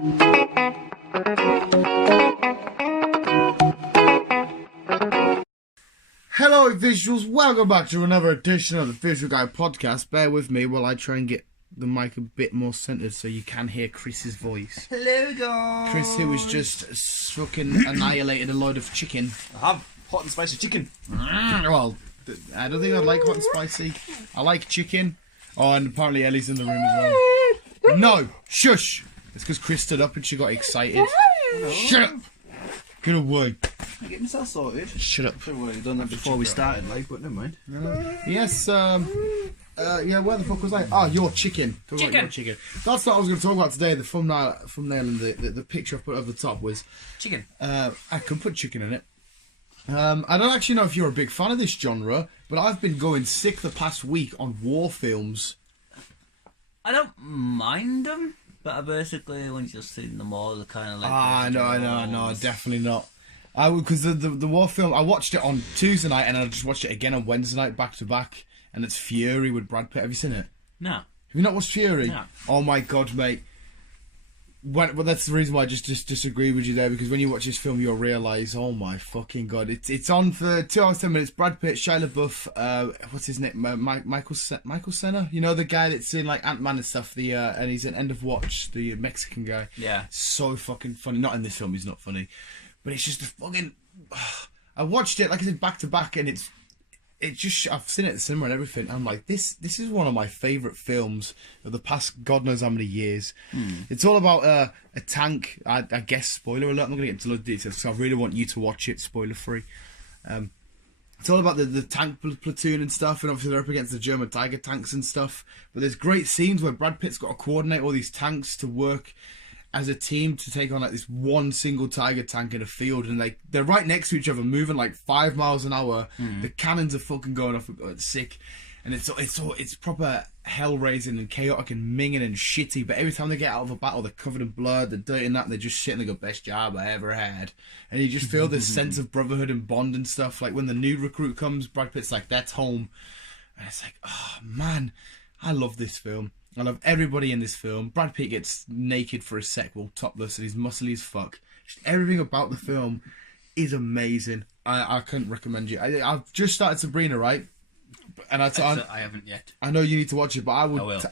Hello visuals, welcome back to another edition of the Visual Guy podcast. Bear with me while I try and get the mic a bit more centered so you can hear Chris's voice. Hello guys! Chris, who was just fucking annihilated a load of chicken. I have hot and spicy chicken. Well, I don't think I like hot and spicy. I like chicken. Oh, and apparently Ellie's in the room as well. No! Shush! It's because Chris stood up and she got excited. Shut up! Get away. I'm getting myself sorted. Shut up. Sure, we've done that before we started, like, but never mind. Yes, yeah, where the fuck was I? Oh, your chicken. Talk about your chicken. That's what I was going to talk about today. The thumbnail and the picture I put over the top was... Chicken. I can put chicken in it. I don't actually know if you're a big fan of this genre, but I've been going sick the past week on war films. I don't mind them, but I basically, when you're seeing them all, they're kind of like... No, definitely not. Because the war film, I watched it on Tuesday night and I just watched it again on Wednesday night back to back, and it's Fury with Brad Pitt. Have you seen it? No. Have you not watched Fury? No. Oh my god, mate. Well, that's the reason why I just disagree with you there, because when you watch this film, you'll realise, oh my fucking god, it's on for 2 hours 10 minutes. Brad Pitt, Shia LaBeouf, what's his name? Michael Cena. You know the guy that's in like Ant-Man and stuff. And he's an End of Watch, the Mexican guy. Yeah. So fucking funny. Not in this film, he's not funny, but it's just a fucking. I watched it like I said back to back, and it's just, I've seen it at the cinema and everything. I'm like, this is one of my favourite films of the past God knows how many years. It's all about a tank. I guess, spoiler alert, I'm not going to get into loads of details because I really want you to watch it, spoiler free. It's all about the tank platoon and stuff, and obviously they're up against the German Tiger tanks and stuff. But there's great scenes where Brad Pitt's got to coordinate all these tanks to work as a team to take on like this one single Tiger tank in a field, and like they're right next to each other, moving like 5 miles an hour. The cannons are fucking going off. It's sick, and it's proper hell raising and chaotic and minging and shitty. But every time they get out of a battle, they're covered in blood, they're dirty and that. And they're just shit and they go, best job I ever had. And you just feel this sense of brotherhood and bond and stuff. Like when the new recruit comes, Brad Pitt's like, that's home, and it's like, oh man, I love this film. I love everybody in this film. Brad Pitt gets naked for a sec, well, topless, and he's muscly as fuck. Just everything about the film is amazing. I couldn't recommend you. I've just started Sabrina, right? And I haven't yet. I know you need to watch it, but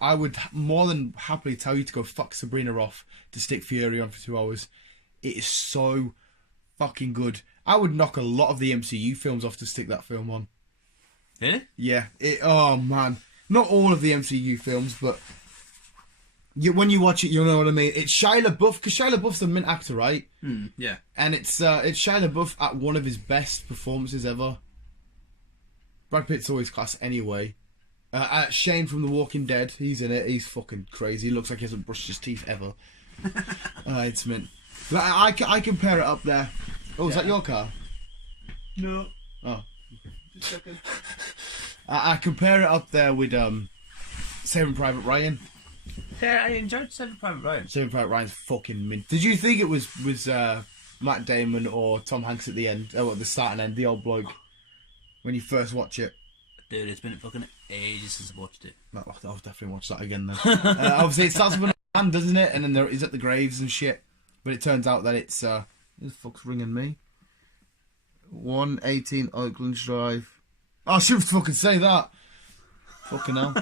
I would more than happily tell you to go fuck Sabrina off to stick Fury on for 2 hours. It is so fucking good. I would knock a lot of the MCU films off to stick that film on. Really? Yeah. Oh man. Not all of the MCU films, but when you watch it, you'll know what I mean. It's Shia LaBeouf, because Shia LaBeouf's a mint actor, right? Yeah. And it's Shia LaBeouf at one of his best performances ever. Brad Pitt's always class anyway. Shane from The Walking Dead, he's in it. He's fucking crazy. He looks like he hasn't brushed his teeth ever. It's mint. But I compare it up there. Oh, is that your car? No. Oh. Just checking. I compare it up there with Saving Private Ryan. Yeah, I enjoyed Saving Private Ryan. Saving Private Ryan's fucking mint. Did you think it was Matt Damon or Tom Hanks at the end? Oh, at the start and end, the old bloke, when you first watch it? Dude, it's been fucking ages since I watched it. I'll definitely watch that again then. Obviously, it starts with a man, doesn't it? And then he's at the graves and shit. But it turns out that it's... who the fuck's ringing me? 118 Oakland Drive. Oh, I should fucking say that. Fucking hell.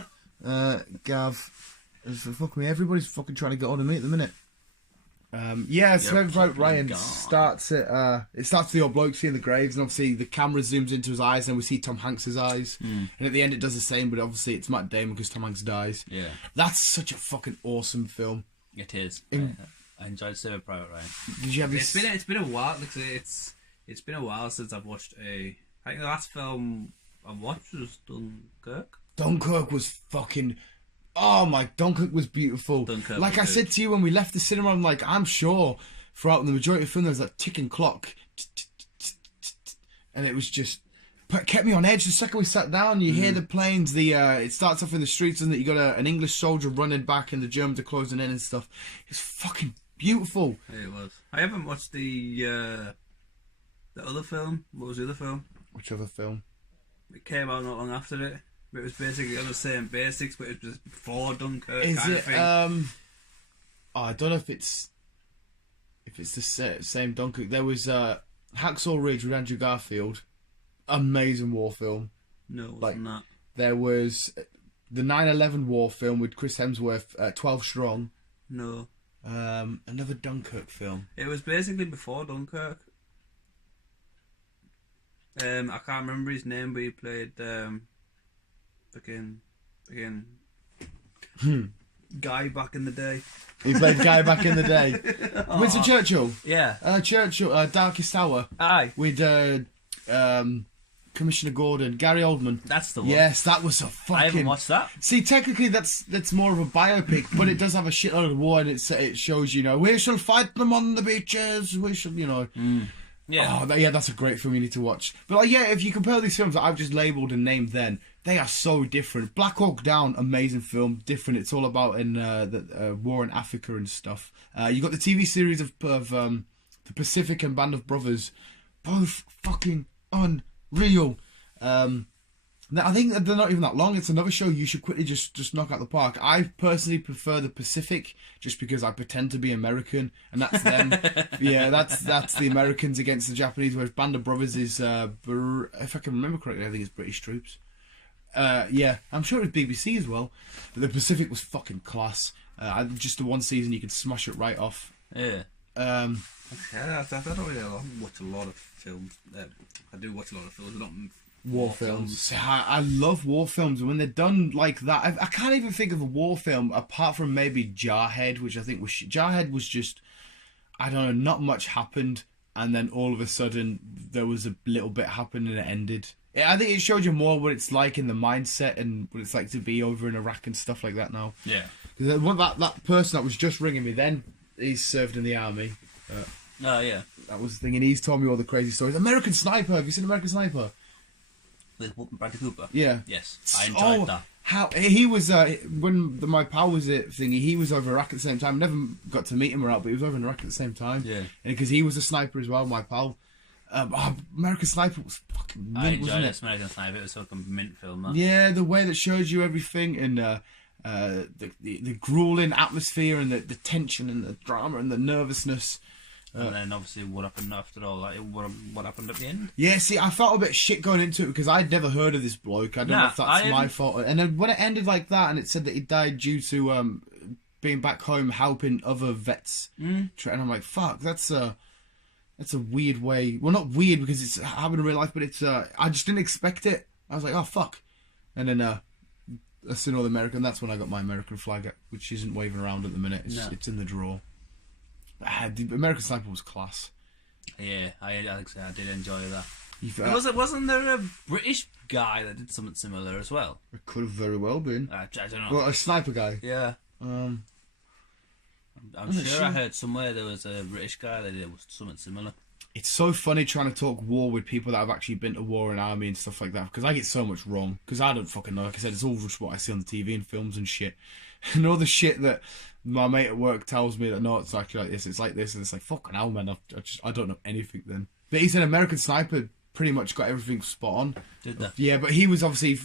Gav. Fuck me, everybody's fucking trying to get on to me at the minute. Saving Private Ryan starts at... it starts with the old bloke seeing the graves, and obviously the camera zooms into his eyes, and we see Tom Hanks' eyes. And at the end it does the same, but obviously it's Matt Damon because Tom Hanks dies. Yeah. That's such a fucking awesome film. It is. I enjoyed Saving Private Ryan. Did you have It's been a while. It's been a while since I've watched I think the last film I watched was Dunkirk. Dunkirk was fucking... Oh my, Dunkirk was beautiful. Dunkirk like was I said to you when we left the cinema, I'm like, I'm sure throughout the majority of the film there's that ticking clock. And it was just... kept me on edge. The second we sat down, you hear the planes, it starts off in the streets, and that you got an English soldier running back and the Germans are closing in and stuff. It's fucking beautiful. Yeah, it was. I haven't watched the other film. What was the other film? Which other film? It came out not long after it. But it was basically on the same basics, but it was before Dunkirk. Is kind it? of thing. I don't know if it's if it's the same Dunkirk. There was Hacksaw Ridge with Andrew Garfield, amazing war film. No, it wasn't that. There was the 9/11 war film with Chris Hemsworth, 12 Strong. No. Another Dunkirk film. It was basically before Dunkirk. I can't remember his name, but he played fucking Guy back in the day. He played Guy back in the day. Winston Churchill. Yeah. Churchill, Darkest Hour. Aye. With Commissioner Gordon, Gary Oldman. That's the one. Yes, that was a fucking... I haven't watched that. See, technically that's more of a biopic, but it does have a shitload of war, and it shows, you know, we shall fight them on the beaches, we shall, you know... Yeah. Oh, that's a great film you need to watch. But like, yeah, if you compare these films that I've just labelled and named then, they are so different. Black Hawk Down, amazing film, different. It's all about in the war in Africa and stuff. You got the TV series of The Pacific and Band of Brothers, both fucking unreal. I think they're not even that long. It's another show you should quickly just knock out the park. I personally prefer the Pacific just because I pretend to be American, and that's them. Yeah, that's the Americans against the Japanese. Whereas Band of Brothers is, if I can remember correctly, I think it's British troops. Yeah, I'm sure it was BBC as well. But the Pacific was fucking class. Just the one season you could smash it right off. Yeah. I don't really watch a lot of films. I do watch a lot of films, but not war films. I love war films when they're done like that. I can't even think of a war film apart from maybe Jarhead, which I think was Jarhead was just, I don't know, not much happened, and then all of a sudden there was a little bit happened and it ended. I think it showed you more what it's like in the mindset and what it's like to be over in Iraq and stuff like that now. Yeah. Because that person that was just ringing me then, he's served in the army. Oh yeah. That was the thing, and he's told me all the crazy stories. American Sniper. Have you seen American Sniper? With Bradley Cooper? Yeah. Yes, I enjoyed that. How he was when my pal was it thingy, he was over Iraq at the same time. Never got to meet him or out, but he was over in Iraq at the same time. Yeah. And because he was a sniper as well, my pal. American Sniper was fucking mint, I enjoyed wasn't it. it? American Sniper. It was like a mint film. That. Yeah, the way that shows you everything and the grueling atmosphere and the tension and the drama and the nervousness. And then obviously what happened after all that, what happened at the end. Yeah, see, I felt a bit shit going into it because I'd never heard of this bloke. I don't know if that's my fault. And then when it ended like that and it said that he died due to being back home helping other vets, and I'm like, fuck, that's a weird way. Well, not weird because it's happened in real life, but it's I just didn't expect it. I was like, oh, fuck. And then I seen all the American. That's when I got my American flag, which isn't waving around at the minute. It's in the drawer. The American Sniper was class. Yeah, I did enjoy that. Wasn't there a British guy that did something similar as well? It could have very well been. I don't know. Well, a sniper guy. Yeah. I'm sure I heard somewhere there was a British guy that did something similar. It's so funny trying to talk war with people that have actually been to war and army and stuff like that, because I get so much wrong, because I don't fucking know. Like I said, it's all just what I see on the TV and films and shit. And all the shit that my mate at work tells me that, no, it's actually like this, it's like this, and it's like, fucking hell, man, I don't know anything then. But he said American Sniper pretty much got everything spot on. Did that? Yeah, but he was obviously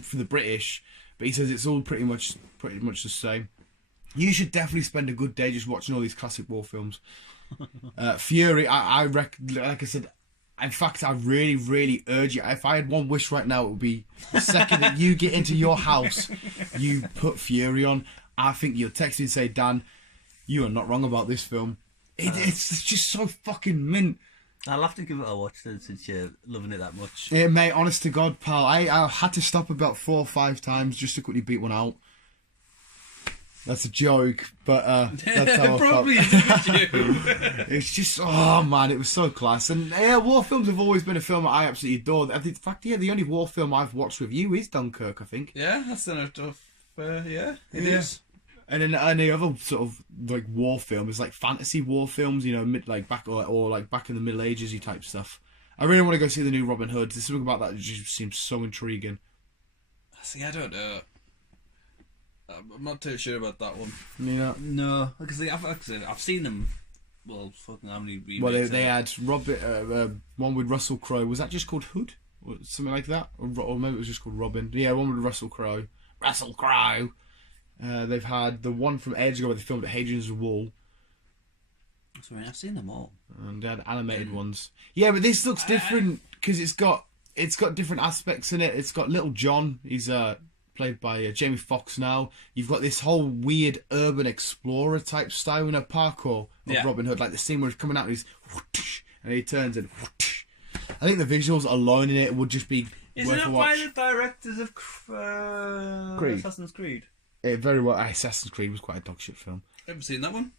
for the British, but he says it's all pretty much the same. You should definitely spend a good day just watching all these classic war films. Fury, I reckon, like I said, in fact, I really, really urge you. If I had one wish right now, it would be the second that you get into your house, you put Fury on. I think you'll text me and say, Dan, you are not wrong about this film. It's just so fucking mint. I'll have to give it a watch then, since you're loving it that much. Yeah, mate, honest to God, pal, I had to stop about 4 or 5 times just to quickly beat one out. That's a joke, but that's how I probably felt. is a joke. It's just, oh man, it was so class. And yeah, war films have always been a film that I absolutely adore. In fact, yeah, the only war film I've watched with you is Dunkirk, I think. Yeah, that's enough of, yeah, it is. And then any other sort of like war film is like fantasy war films, you know, like back or like back in the Middle Ages type stuff. I really want to go see the new Robin Hood. There's something about that that just seems so intriguing. See, I don't know. I'm not too sure about that one. You know? No, because I've seen them. Well, fucking how many remakes? Well, they had one with Russell Crowe. Was that just called Hood or something like that, or maybe it was just called Robin? Yeah, one with Russell Crowe. Russell Crowe. They've had the one from ages ago where they filmed at Hadrian's Wall. Sorry, I've seen them all. And they had animated ones. Yeah, but this looks different because it's got different aspects in it. It's got Little John. He's played by Jamie Foxx now. You've got this whole weird urban explorer type style in a parkour of Robin Hood, like the scene where he's coming out and he's whoosh, and he turns and whoosh. I think the visuals alone in it would just be Isn't worth a it watch. by the directors of Creed. Assassin's Creed? It very well. Assassin's Creed was quite a dog shit film. Haven't seen that one.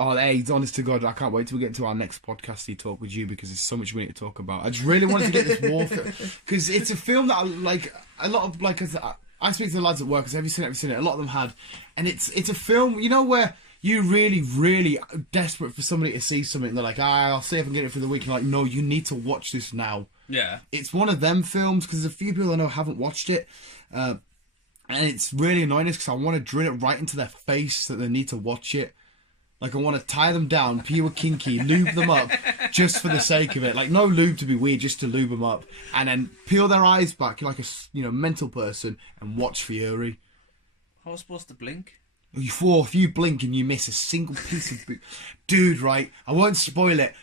Oh, hey, honest to God, I can't wait till we get into our next podcasty talk with you because there's so much we need to talk about. I just really wanted to get this war film because it's a film that I like. A lot of like, I speak to the lads at work. Have you seen it? Have you seen it? A lot of them had, and it's a film. You know where you really are desperate for somebody to see something. And they're like, I'll see if I can get it for the week. And like, no, you need to watch this now. Yeah. It's one of them films because there's a few people I know haven't watched it. And it's really annoying because I want to drill it right into their face that they need to watch it. Like, I want to tie them down, pure kinky, lube them up, just for the sake of it. Like, no lube to be weird, just to lube them up. And then peel their eyes back like a mental person and watch Fury. I was supposed to blink. If you blink and you miss a single piece of... Dude, right, I won't spoil it.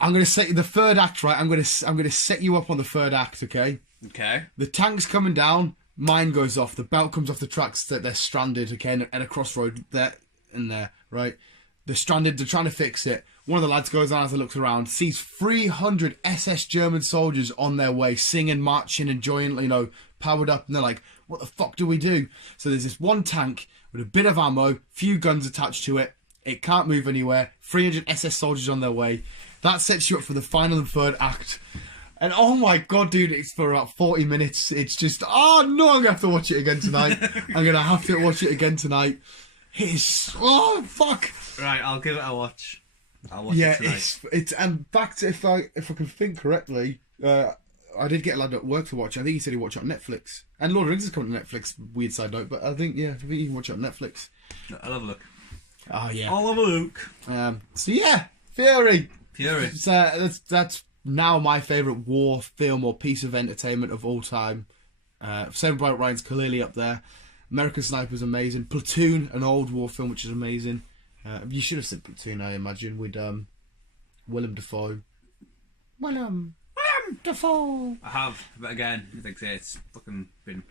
I'm going to set you the third act, right? I'm going to set you up on the third act, okay? Okay. The tank's coming down, mine goes off, the belt comes off the tracks, that they're stranded, okay, at a crossroad there and there, right? They're stranded, they're trying to fix it. One of the lads goes on as he looks around, sees 300 SS German soldiers on their way, singing, marching, enjoying, powered up, and they're like, what the fuck do we do? So there's this one tank with a bit of ammo, few guns attached to it, it can't move anywhere, 300 SS soldiers on their way. That sets you up for the final and third act. And oh my God, dude, it's for about 40 minutes. It's just, oh no, I'm going to have to watch it again tonight. I'm going to have to watch it again tonight. It's, oh fuck. Right, I'll give it a watch. I'll watch it tonight. it's and back to if I can think correctly, I did get a lad at work to watch it. I think he said he watched it on Netflix. And Lord of the Rings is coming to Netflix, weird side note, but I think you can watch it on Netflix. I'll have a look. Oh yeah. I'll have a look. So yeah, Fury. That's now my favourite war film or piece of entertainment of all time. Saving Private Ryan's clearly up there. American Sniper's amazing. Platoon, an old war film which is amazing. You should have seen Platoon, I imagine, with Willem Dafoe. Willem Dafoe. I have, but again, like I say, it's fucking been.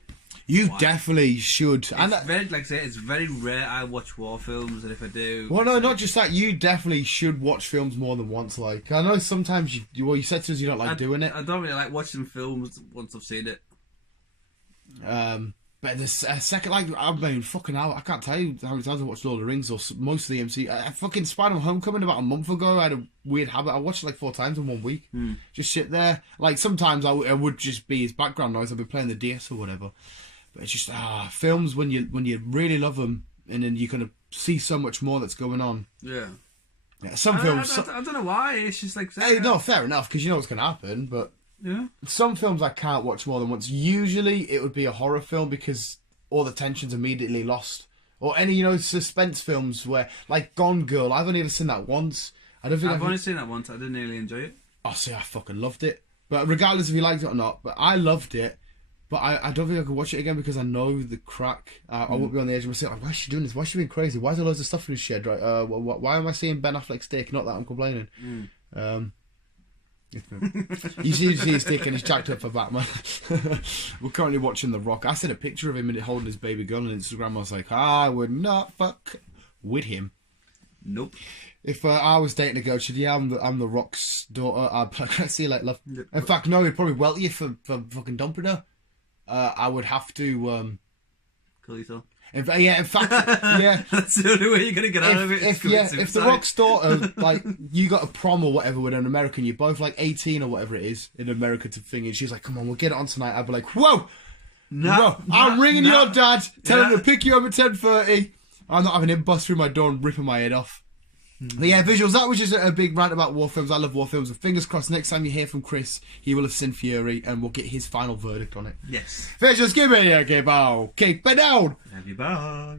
You definitely should. It's very, like I say, it's very rare I watch war films, and if I do, well, no, not just that. You definitely should watch films more than once. Like, I know sometimes you said to us you don't like doing it. I don't really like watching films once I've seen it. But there's a second, like, I mean, fucking hell, I can't tell you how many times I watched Lord of the Rings or most of the MC. Fucking Spider-Man Homecoming about a month ago, I had a weird habit. I watched it like 4 times in 1 week. Just sit there. Like, sometimes I would just be his background noise. I'd be playing the DS or whatever. But it's just, films when you really love them and then you kind of see so much more that's going on. Yeah. Some films... I don't know why, it's just like... Hey, no, fair enough, because you know what's going to happen, but... Yeah. Some films I can't watch more than once. Usually it would be a horror film because all the tension's immediately lost. Or any, suspense films where, like Gone Girl, I've only ever seen that once. I've only seen that once, I didn't really enjoy it. Oh, see, I fucking loved it. But regardless if you liked it or not, but I loved it. But I don't think I could watch it again because I know the crack. I won't be on the edge of my seat. Like, why is she doing this? Why is she being crazy? Why is there loads of stuff in his shed? Right? Why am I seeing Ben Affleck's dick? Not that I'm complaining. You see his dick and he's jacked up for Batman. We're currently watching The Rock. I sent a picture of him holding his baby gun on Instagram. I was like, I would not fuck with him. Nope. If I was dating a girl, she'd I'm the Rock's daughter. I'd see you later, love. In fact, no, he'd probably welt you for fucking dumping her. I would have to Kill yourself. In fact, yeah. That's the only way you're gonna get out of it. If the Rock's daughter, like, you got a prom or whatever with an American, you're both like 18 or whatever it is in America to thing, and she's like, "Come on, we'll get it on tonight." I'd be like, "Whoa, no, I'm ringing your dad, telling him to pick you up at 10:30. I'm not having him bust through my door and ripping my head off." But yeah, visuals. That was just a big rant about war films. I love war films. And fingers crossed, next time you hear from Chris, he will have seen Fury, and we'll get his final verdict on it. Yes. Visuals, give me a give out. Keep it down. Love you, bye.